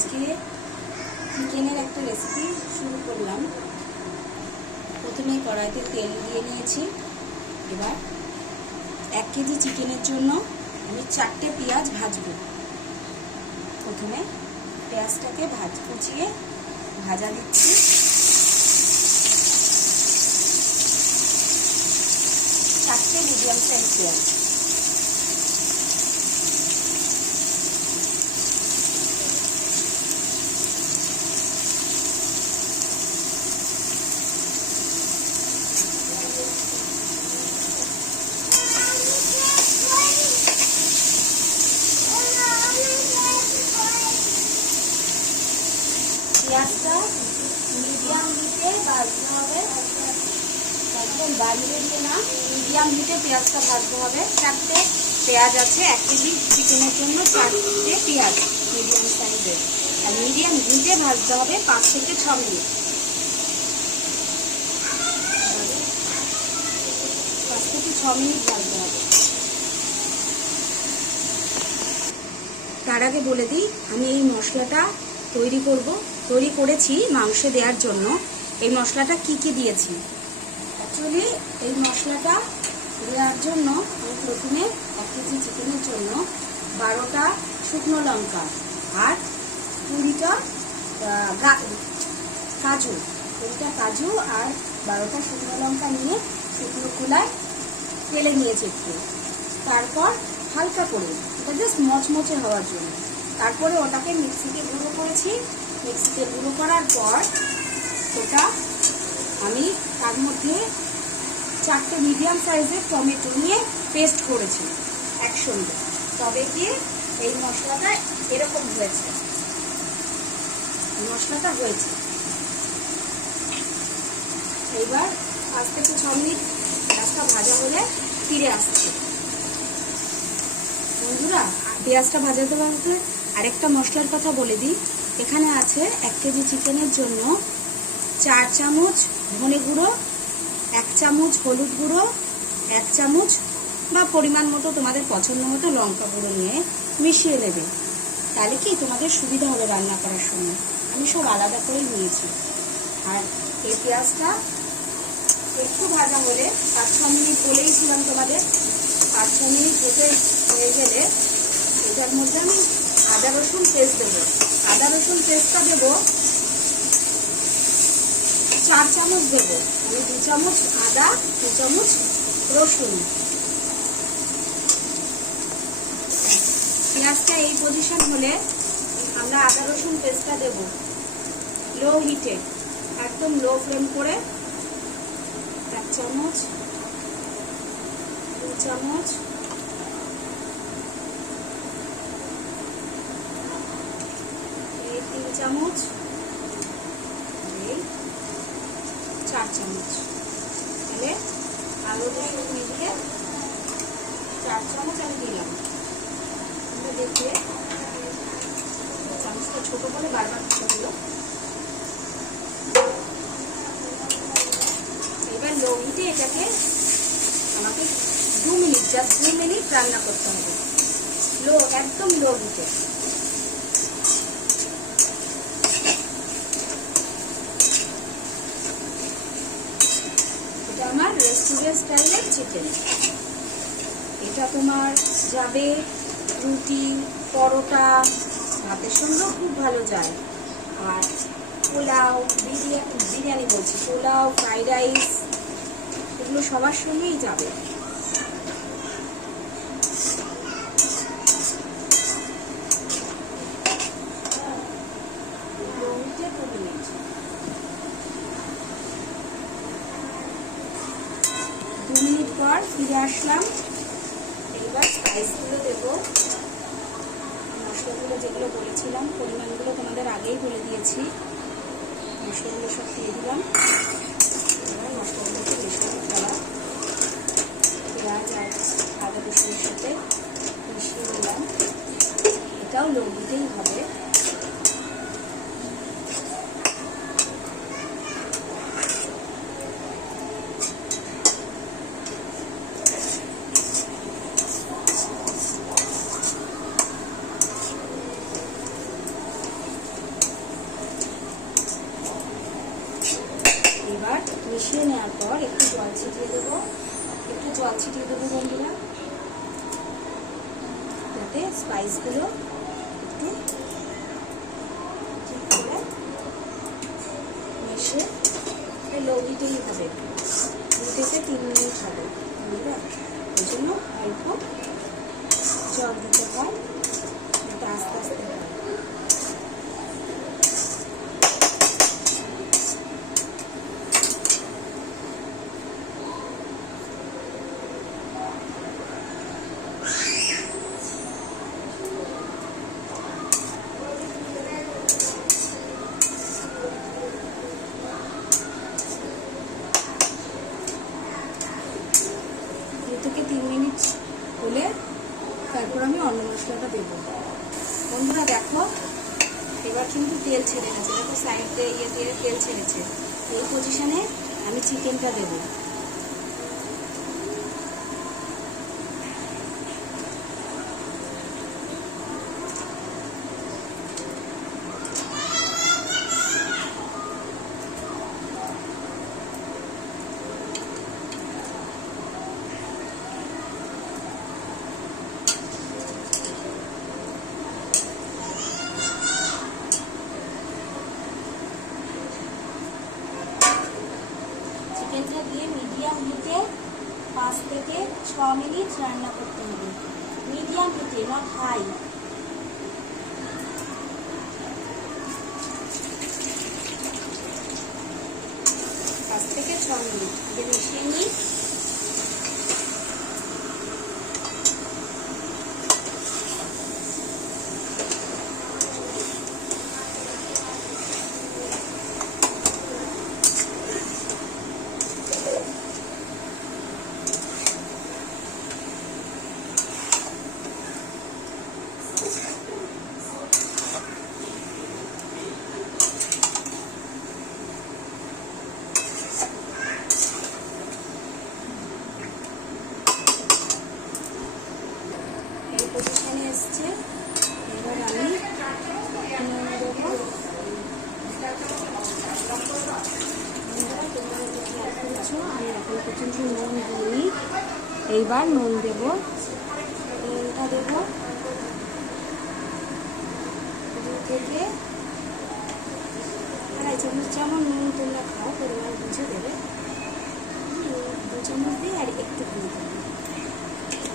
আজকে চিকেনের একটা রেসিপি শুরু করলাম। প্রথমে কড়াইতে তেল দিয়ে নিয়েছি। এবার 1 কেজি চিকেনের জন্য আমি 4টে পেঁয়াজ ভাজবো। প্রথমে পেঁয়াজটাকে কুচিয়ে ভাজা দিচ্ছি। চারটে মিডিয়াম সাইজ পেঁয়াজ। পেঁয়াজটা মিডিয়াম হিটে ভাজতে হবে, একদম বাড়িয়ে দিয়ে না, মিডিয়াম হিটে পেঁয়াজটা ভাজতে হবে। 4টে পেঁয়াজ আছে, 1 কেজি চিকেনের জন্য 4টে পেঁয়াজ মিডিয়াম সাইজের। আর মিডিয়াম হিটে ভাজতে হবে 5 থেকে 6 মিনিট। 5 থেকে 6 মিনিট ভাজতে হবে। তার আগে বলে দিই, আমি এই মশলাটা তৈরি করেছি মাংসে দেওয়ার জন্য। এই মশলাটা কি দিয়েছি, অ্যাকচুয়ালি এই মশলাটা দেওয়ার জন্য আমি প্রথমে 1 কেজি চিকেনের জন্য 12টা শুকনো লঙ্কা আর 20টা কাজু আর 12টা শুকনো লঙ্কা নিয়ে শুকনো খোলায় তেলে নিয়েছি একটু। তারপর হালকা করে এটা জাস্ট মচমচে হওয়ার জন্য, তারপরে ওটাকে মিক্সিতে গুঁড়ো করেছি। মিক্সিতে গুঁড়ো করার পর ওটা আমি তার মধ্যে 4টে মিডিয়াম সাইজের টমেটো নিয়ে পেস্ট করেছি একসঙ্গে। তবে গিয়ে এই মশলাটা এরকম হয়েছে। মশলাটা হয়েছে। এইবার 5 থেকে 6 মিনিট পেঁয়াজটা ভাজা হলে ফিরে আসছে। বন্ধুরা, পেঁয়াজটা ভাজাতে ভাজাতে আরেকটা মশলার কথা বলে দিই। এখানে আছে 1 কেজি চিকেনের জন্য 4 চামচ ধনে গুঁড়ো, 1 চামচ হলুদ গুঁড়ো, 1 চামচ বা পরিমাণ মতো তোমাদের পছন্দ মতো লঙ্কা গুঁড়ো নিয়ে মিশিয়ে নেবে। তাহলে কি তোমাদের সুবিধা হবে রান্না করার সময়। আমি সব আলাদা করেই নিয়েছি। আর এই পেঁয়াজটা একটু ভাজা হলে 5-6 মিনিট বলেইছিলাম তোমাদের, 5-6 মিনিট হয়ে গেলে এটার মধ্যে আমি আদা রসুন পেস্ট দেবো। আদা রসুন পেস্টটা দেবো 4 চামচ দেবো। আমি 2 চামচ আদা, 2 চামচ রসুন। পেঁয়াজটা এই পজিশন হলে আমরা আদা রসুন পেস্টটা দেব লো হিটে, একদম লো ফ্লেম করে। 1 চামচ, 2 চামচ, 3 চামচ, 4 চামচ। তাহলে আলু রসুন মিলিয়ে 4 চামচ আমি দিলাম। দেখে চামচটা ছোট করে বারবার দিতে হলো। এবার লো হিটে এটাকে আমাকে 2 মিনিট, জাস্ট 2 মিনিট রান্না করতে হবে, একদম লো হিটে। এটা আমার রেস্টুরেন্ট স্টাইলের চিকেন। এটা তোমার যাবে রুটি, পরোটা, ভাতের সঙ্গেও খুব ভালো যায়। আর পোলাও, বিরিয়ানি বলছি, পোলাও, ফ্রাইড রাইস, এগুলো সবার সঙ্গেই যাবে। দু মিনিট পর ফিরে আসলাম। এইবার স্পাইসগুলো দেবো। মশলাগুলো যেগুলো বলেছিলাম পরিমাণগুলো তোমাদের আগেই বলে দিয়েছি। মশলাগুলো সব দিয়ে দিলাম। এবার মশলাগুলোকে মিশিয়ে ফেলা, পেঁয়াজ আর আদা রসুনের সাথে মিশিয়ে দিলাম। এটাও লো হিটেই হবে। মিশিয়ে নেওয়ার পর একটু জল ছিটিয়ে দেবো, বন্ধুরা, যাতে স্পাইসগুলো একটু ঠিক করে মিশে লো হিটেই হবে, 2 থেকে 3 মিনিট হবে বন্ধুরা। ওই জন্য অল্প জল দিতে হয়, যাতে আস্তে আস্তে হয়। থেকে 3 মিনিট হলে তারপর আমি অন্য মশলাটা দেবো। বন্ধুরা দেখো, এবার কিন্তু তেল ছেড়ে গেছে, দেখো সাইডে দিয়ে তেল ছেড়েছে। এই পজিশনে আমি চিকেনটা দেবো। চিকেনটা দিয়ে মিডিয়াম হিটে 5 থেকে 6 মিনিট রান্না করতে হবে। মিডিয়াম হিটে, নট হাই। থেকে 6 মিনিট আগে মিশিয়ে নিই। পজিশনে এসছে, এবার আমি নুন দেবো। আমি এখন পর্যন্ত নুন দিইনি, এইবার নুন দেবো। নুনটা দেবো 2 থেকে 2.5 চামচ, যেমন নুন তোমরা খাও পরিমাণ বুঝে দেবে। 2 চামচ দিয়ে আর একটু দিয়ে দেবো,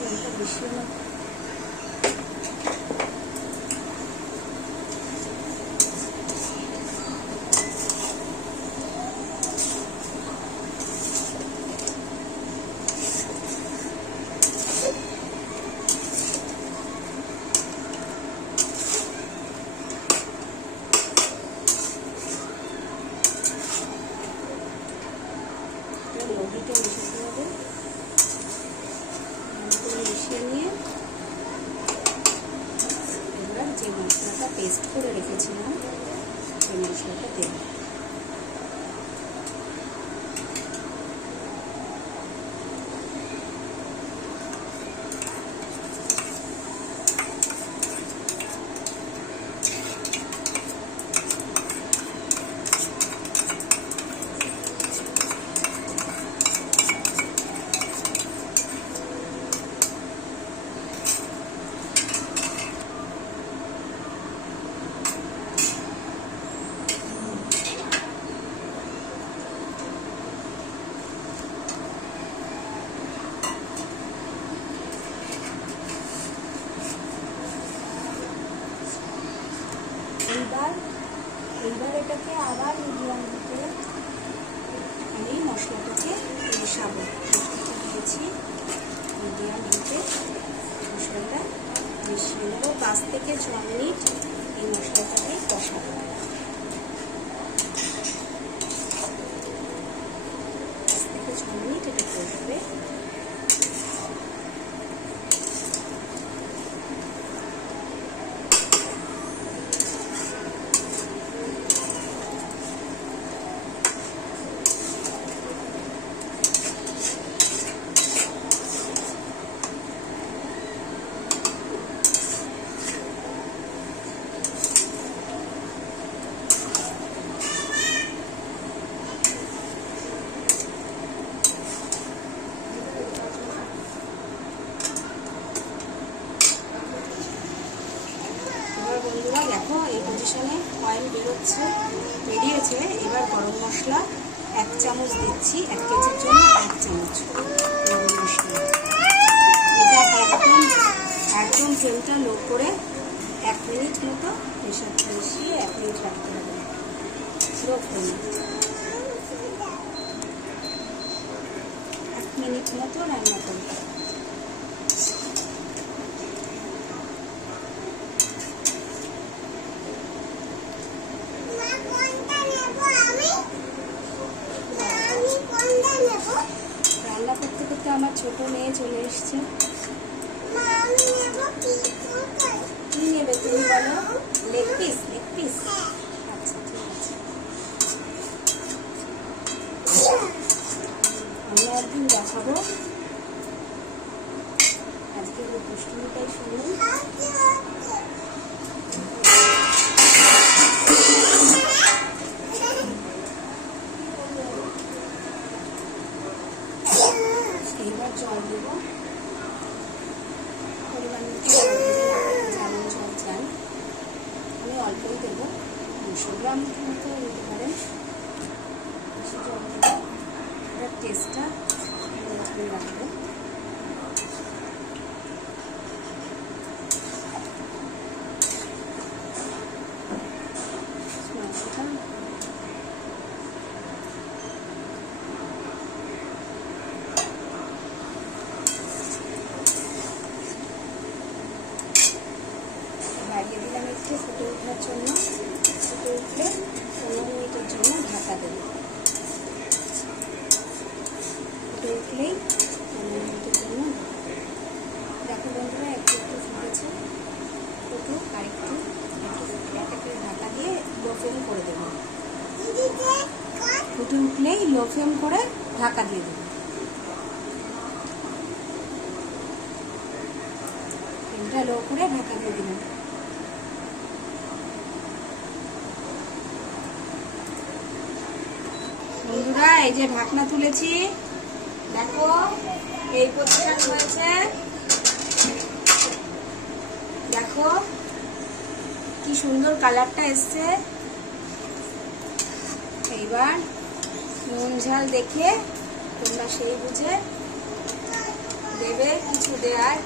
নুনটা বেশি না। লবিটা মিশাতে হবে, মিশিয়ে নিয়ে এবার যে মশলাটা পেস্ট করে রেখেছিলাম সেই মশলাটা দেব। এইবার এটাকে আবার মিডিয়াম হিটে আমি মশলাটাকে মিশাবো। মশলাটা দিয়েছি মিডিয়াম হিটে, মশলাটা মিশিয়ে নেবো। 5 থেকে 6 মিনিট এই মশলাটাকে কষাবো। 5 থেকে 6 মিনিট এটা কষবে। অয়েল বেরিয়েছে। এবার গরম মশলা 1 চামচ দিচ্ছি, 1 কেজির জন্য 1 চামচ গরম মশলা। এটা একদম ফ্লেমটা লো করে 1 মিনিট মতো মিশিয়ে 1 মিনিট রাখতে হবে লো ফ্লেমে। 1 মিনিট মতো রান্না করবো। রান্না করতে করতে আমার ছোট মেয়ে চলে এসছে। কি নেবে তুমি বলো? Leg piece? আচ্ছা ঠিক আছে। আমি একদিন দেখাবো, আজকে প্রশ্নটাই শুনুন। এইবার জল দেবো, পরিমাণ মতো জল দেবেন, যেমন জল চান। আমি অল্পই দেবো, 200 গ্রাম মতো দিতে পারেন। বেশি জল দেবো, এটার টেস্টটা রাখবে। বাড়িয়ে দিলাম একটু ফুটে ওঠার জন্য। ফুটে উঠলে 15 মিনিটের জন্য ঢাকা দেবো। ফুটে উঠলেই 15 মিনিটের জন্য দেখো বন্ধুরা, একটু ফুটেছে। ফুটুক আরেকটু, একটা ঢাকা দিয়ে লো ফ্লেম করে দেবো। ফুটে উঠলেই লো ফ্লেম করে ঢাকা দিয়ে দেবো। ফ্লেমটা লো করে ঢাকা দিয়ে দিলাম। বন্ধুরা, এই যে ঢাকনা তুলেছি, দেখো এই পরিষ্কার হয়েছে। দেখো কি সুন্দর কালারটা এসছে। এইবার নুন ঝাল দেখে তোমরা সেই বুঝে দেবে কিছু দেওয়ার।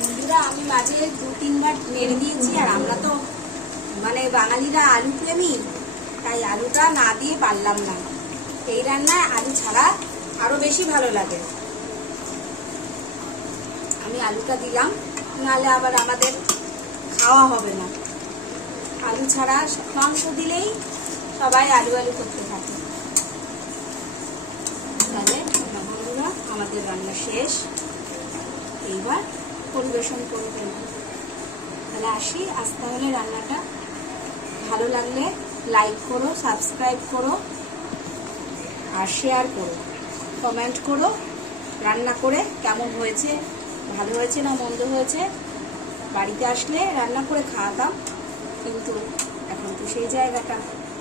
বন্ধুরা, আমি মাঝে 2-3 বার নেড়ে দিয়েছি। আর আমরা তো মানে বাঙালিরা আলু প্রেমী, তাই আলুটা না দিয়ে পারলাম না। এই রান্নায় আলু ছাড়া আরো বেশি ভালো লাগে। আমি আলুটা দিলাম, নাহলে আবার আমাদের খাওয়া হবে না। আলু ছাড়া মাংস দিলেই সবাই আলু করতে থাকে। তাহলে বন্ধুরা, আমাদের রান্না শেষ। এইবার পরিবেশন করবেন। তাহলে আসি, আজ তাহলে রান্নাটা ভালো লাগলে লাইক করো, সাবস্ক্রাইব করো আর শেয়ার করো, কমেন্ট করো। রান্না করে কেমন হয়েছে, ভালো হয়েছে না মন্দ হয়েছে। বাড়িতে আসলে রান্না করে খাওয়াতাম, কিন্তু এখন তো সেই জায়গাটা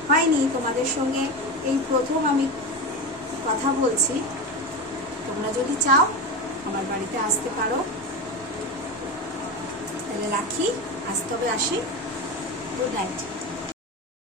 হয়নি। তোমাদের সঙ্গে এই প্রথম আমি কথা বলছি। তোমরা যদি চাও আমার বাড়িতে আসতে পারো। তাহলে রাখি, আজ তবে আসি। Good night.